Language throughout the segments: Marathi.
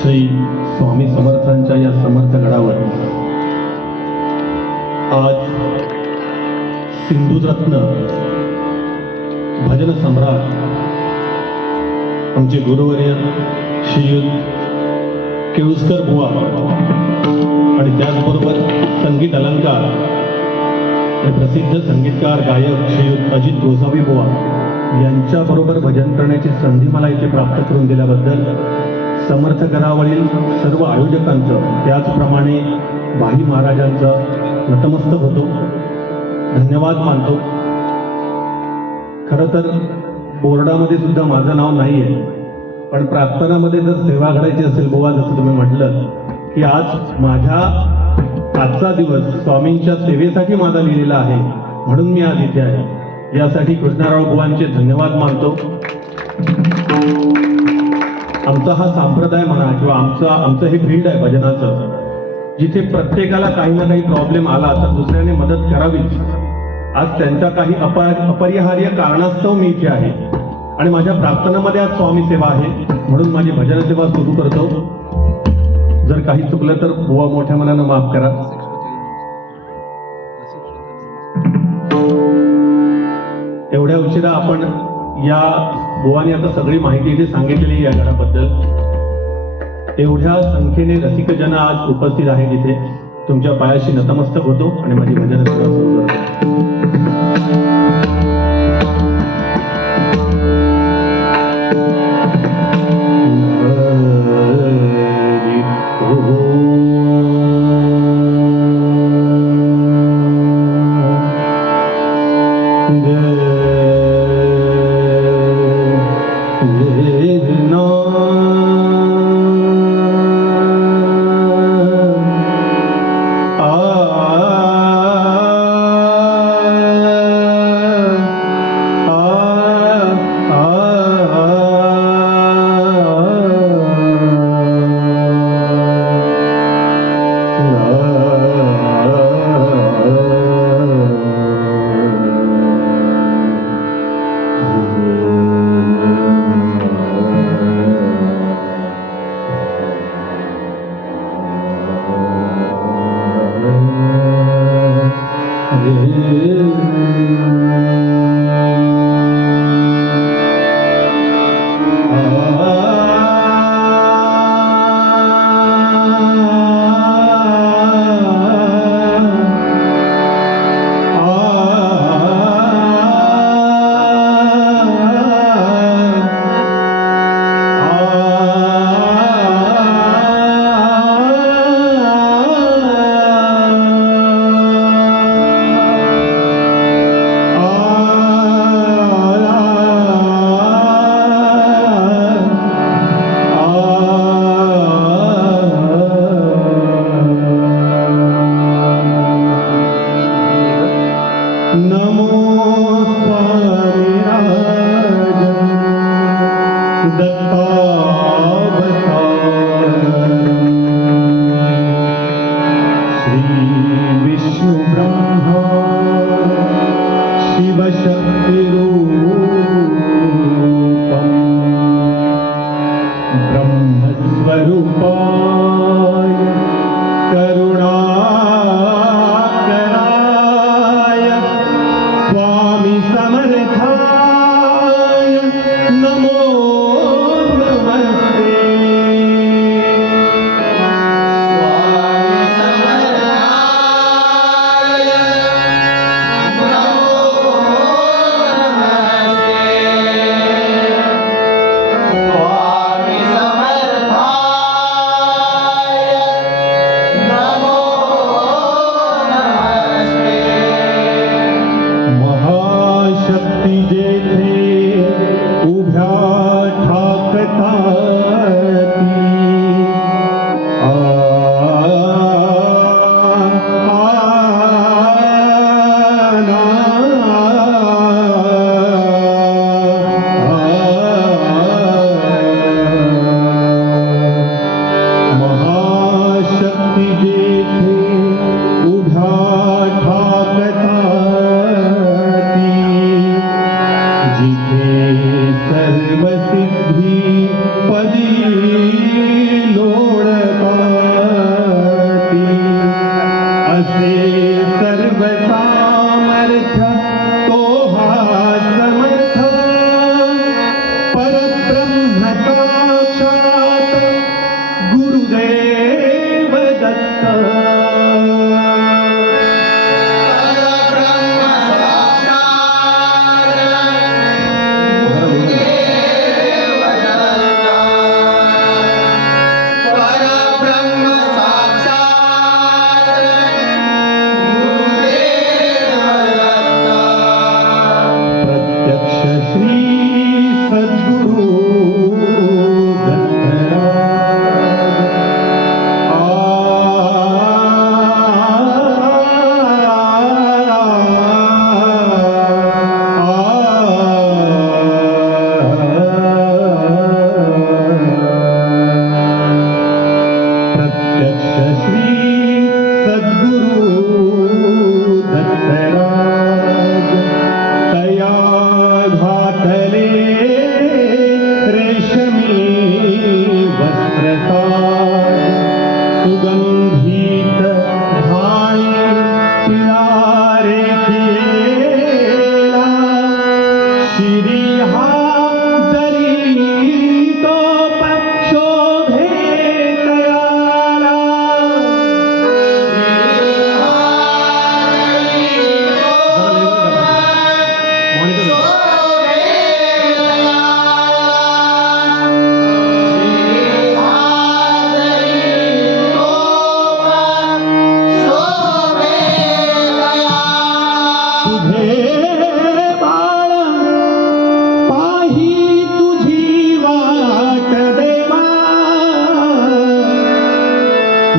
श्री स्वामी समर्थांच्या या समर्थ गडावर आज सिंधुरत्न भजन सम्राट आमचे गुरुवर्य श्रीयुत केळुसकर बुवा आणि त्याचबरोबर संगीत अलंकार आणि प्रसिद्ध संगीतकार गायक श्रीयुत अजित गोसावी बुवा यांच्याबरोबर भजन करण्याची संधी मला इथे प्राप्त करून दिल्याबद्दल समर्थ गडावरील सर्व आयोजकांचं त्याचप्रमाणे भाई महाराजांचं नतमस्तक होतो, धन्यवाद मानतो. खरं तर बोर्डामध्ये सुद्धा माझं नाव नाही आहे, पण प्रार्थनामध्ये जर सेवा घडायची असेल बुवा, जसं तुम्ही म्हटलं की आज माझ्या आजचा दिवस स्वामींच्या सेवेसाठी माझा लिहिलेला आहे, म्हणून मी आज इथे आहे. यासाठी कृष्णराव बुवांचे धन्यवाद मानतो. आमचा हा संप्रदाय म्हणा किंवा आमचं हे फील्ड आहे भजनाचं, जिथे प्रत्येकाला काही ना काही प्रॉब्लेम आला तर दुसऱ्याने मदत करावीच. आज त्यांच्या काही अपरिहार्य कारणास्तव मी इथे आहे आणि माझ्या प्रार्थनामध्ये आज स्वामी सेवा आहे, म्हणून माझी भजन सेवा सुरू करतो. जर काही चुकलं तर बुवा मोठ्या मनानं माफ करा. एवढ्या उशिरा आपण या बुवाने आता सगळी माहिती इथे सांगितलेली या गडाबद्दल. एवढ्या संख्येने रसिक जन आज उपस्थित आहेत इथे. तुमच्या पायाशी नतमस्तक होतो आणि माझी भजन सेवा सुरू करतो.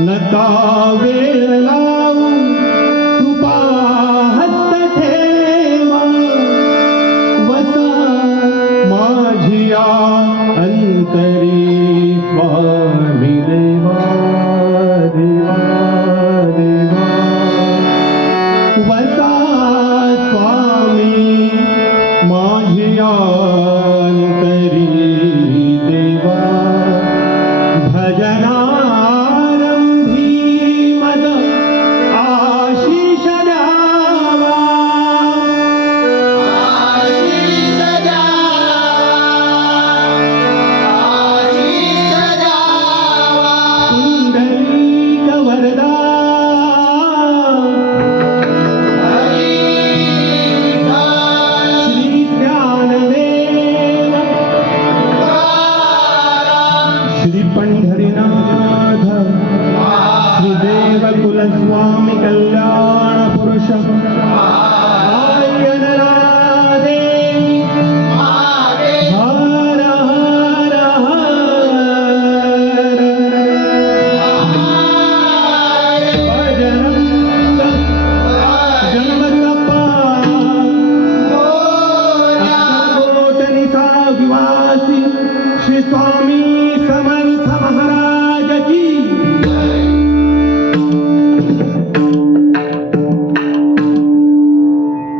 नका वेळ लावू कृपा हस्त ठेवा वसा माझिया अंतरी स्वामी देवा देवा देवा वसा स्वामी माझिया अंतरी देवा भजनारंभी मद आशीष द्यावा पुंडलिक वरदा श्री ज्ञानदेव श्री पंढरीनाथ श्री देवकुलस्वामी कल्याण पुरुष आयनराधे हर हर हर बजरंग गणपतप्पा अक्कलकोट निसा विवासी श्री स्वामी